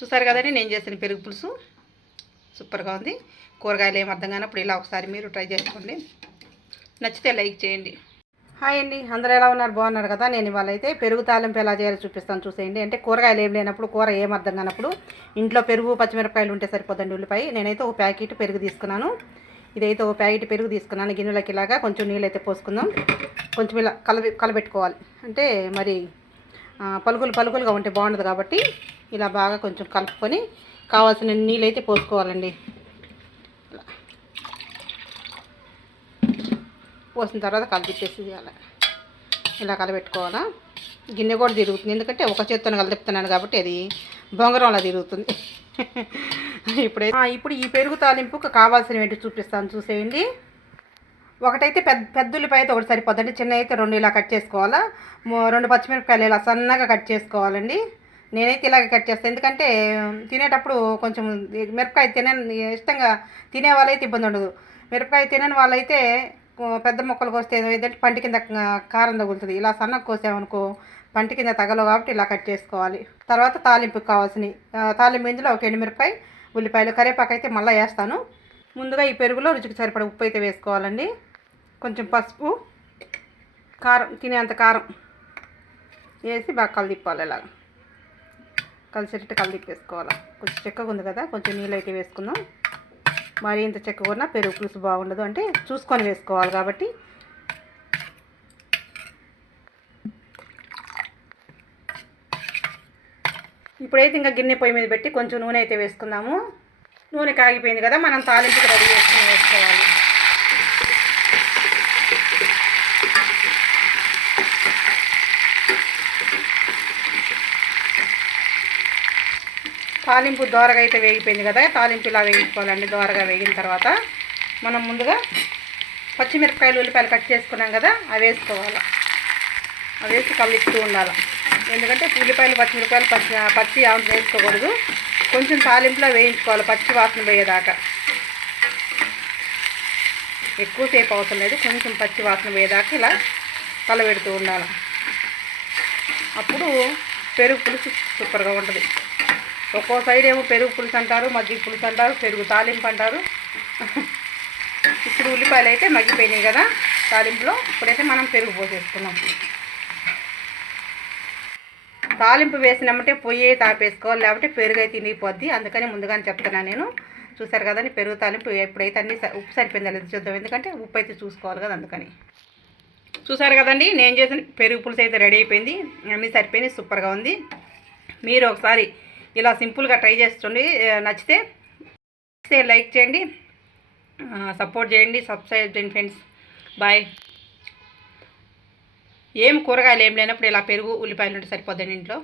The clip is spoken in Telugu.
చూసారు కదండి నేను చేసిన పెరుగు పులుసు. సూపర్గా ఉంది. కూరగాయలు ఏం అర్థం కానప్పుడు ఇలా ఒకసారి మీరు ట్రై చేసుకోండి. నచ్చితే లైక్ చేయండి. హాయ్ అండి అందరూ ఎలా ఉన్నారు? బాగున్నారు కదా? నేను ఇవాళ అయితే పెరుగు తాలింపు ఎలా చేయాలో చూపిస్తాను చూసేయండి. అంటే కూరగాయలు ఏం లేనప్పుడు కూర ఏం అర్థం కానప్పుడు ఇంట్లో పెరుగు పచ్చిమిరపకాయలు ఉంటే సరిపోదండి ఉల్లిపాయ. నేనైతే ఒక ప్యాకెట్ పెరుగు తీసుకున్నాను. ఇదైతే ఒక ప్యాకెట్ పెరుగు తీసుకున్నాను. గిన్నెలకి ఇలాగా కొంచెం నీళ్ళు అయితే పోసుకుందాం. కొంచెం ఇలా కలబె కలబెట్టుకోవాలి. అంటే మరి పలుకులు పలుకులుగా ఉంటే బాగుండదు కాబట్టి ఇలా బాగా కొంచెం కలుపుకొని కావాల్సిన నీళ్ళు అయితే పోసుకోవాలండి. పోసిన తర్వాత కలిపిచ్చేసి ఇలా ఇలా కలబెట్టుకోవాలా? గిన్నె కూడా తిరుగుతుంది. ఎందుకంటే ఒక చేత్తో కలుపుతున్నాను కాబట్టి అది బొంగరంలా తిరుగుతుంది. ఇప్పుడే ఇప్పుడు ఈ పెరుగు తాలింపుకు కావాల్సినవి ఏంటి చూపిస్తాను. చూసేయండి. ఒకటైతే పెద్ద పెద్ద అయితే ఒకటి సరిపోద్దండి. చిన్న అయితే రెండు ఇలా కట్ చేసుకోవాలా? రెండు పచ్చిమిరపకాయలు ఇలా సన్నగా కట్ చేసుకోవాలండి. నేనైతే ఇలాగే కట్ చేస్తాను ఎందుకంటే తినేటప్పుడు కొంచెం మిరపకాయ తినని ఇష్టంగా తినే వాళ్ళైతే ఇబ్బంది ఉండదు. మిరపకాయ తినని వాళ్ళైతే పెద్ద మొక్కలు కోస్తే ఏదంటే పంటి కింద కారం తగులుతుంది. ఇలా సన్నగా కోసామనుకో పంటి కింద తగలవు కాబట్టి ఇలా కట్ చేసుకోవాలి. తర్వాత తాలింపుకి కావాల్సినవి తాలింపు ఇందులో ఒక ఎండుమిరపకాయ ఉల్లిపాయలు కరివేపాకు అయితే మళ్ళీ వేస్తాను. ముందుగా ఈ పెరుగులో రుచికి సరిపడ ఉప్పు అయితే వేసుకోవాలండి. కొంచెం పసుపు కారం తినేంత కారం వేసి బాగా కలిదిప్పాలి ఇలాగా. కలిసేటట్టు వేసుకోవాలి కొంచెం చెక్కగా ఉంది కదా కొంచెం నీళ్ళు అయితే వేసుకుందాం. మరి ఇంత చెక్క కూడా పెరుగు పులుసు బాగుండదు అంటే చూసుకొని వేసుకోవాలి కాబట్టి. ఇప్పుడైతే ఇంకా గిన్నె పొయ్యి మీద పెట్టి కొంచెం నూనె అయితే వేసుకుందాము. నూనె కాగిపోయింది కదా మనం తాలింపుకి రెడీ చేసుకుని వేసుకోవాలి. తాలింపు దోరగా అయితే వేగిపోయింది కదా తాలింపు ఇలా వేయించుకోవాలండి దోరగా వేగిన తర్వాత. మనం ముందుగా పచ్చిమిరపకాయలు ఉల్లిపాయలు కట్ చేసుకున్నాం కదా అవి వేసుకోవాలి. అవి వేసి కలుపుతూ ఉండాలి. ఎందుకంటే ఉల్లిపాయలు పచ్చిమిరపకాయలు పచ్చి పచ్చి ఆమె వేసుకోకూడదు. కొంచెం తాలింపులో వేయించుకోవాలి పచ్చి వాసన పోయేదాకా. ఎక్కువసేపు అవసరం లేదు కొంచెం పచ్చి వాసన పోయేదాకా ఇలా కలబెడుతూ ఉండాలి. అప్పుడు పెరుగు పులుసు సూపర్గా ఉంటుంది. ఒక్కో సైడ్ ఏమో పెరుగు పులుసు అంటారు మజ్జిగ పులుసు అంటారు పెరుగు తాలింపు అంటారు. ఇప్పుడు ఉల్లిపాయలు అయితే మగ్గిపోయినాయి కదా తాలింపులో. ఇప్పుడైతే మనం పెరుగు పోసేసుకున్నాం తాలింపు వేసినామంటే పొయ్యి తాపేసుకోవాలి లేకపోతే పెరుగు అయితే తినిగిపోద్ది అందుకని ముందుగానే చెప్తున్నాను నేను. చూసారు కదండి పెరుగు తాలింపు ఎప్పుడైతే అన్ని ఉప్పు సరిపోయిందా లేదు చూద్దాం. ఎందుకంటే ఉప్పు అయితే చూసుకోవాలి కదా అందుకని. చూసారు కదండి నేను చేసిన పెరుగు పులుసు అయితే రెడీ అయిపోయింది. అన్నీ సరిపోయినాయి సూపర్గా ఉంది. మీరు ఒకసారి ఇలా సింపుల్గా ట్రై చేస్తుండి నచ్చితే నచ్చితే లైక్ చేయండి. సపోర్ట్ చేయండి. సబ్స్క్రైబ్ చేయండి ఫ్రెండ్స్. బాయ్. ఏం కూరగాయలు ఏం లేనప్పుడు ఇలా పెరుగు ఉల్లిపాయలు ఉంటే సరిపోద్దండి ఇంట్లో.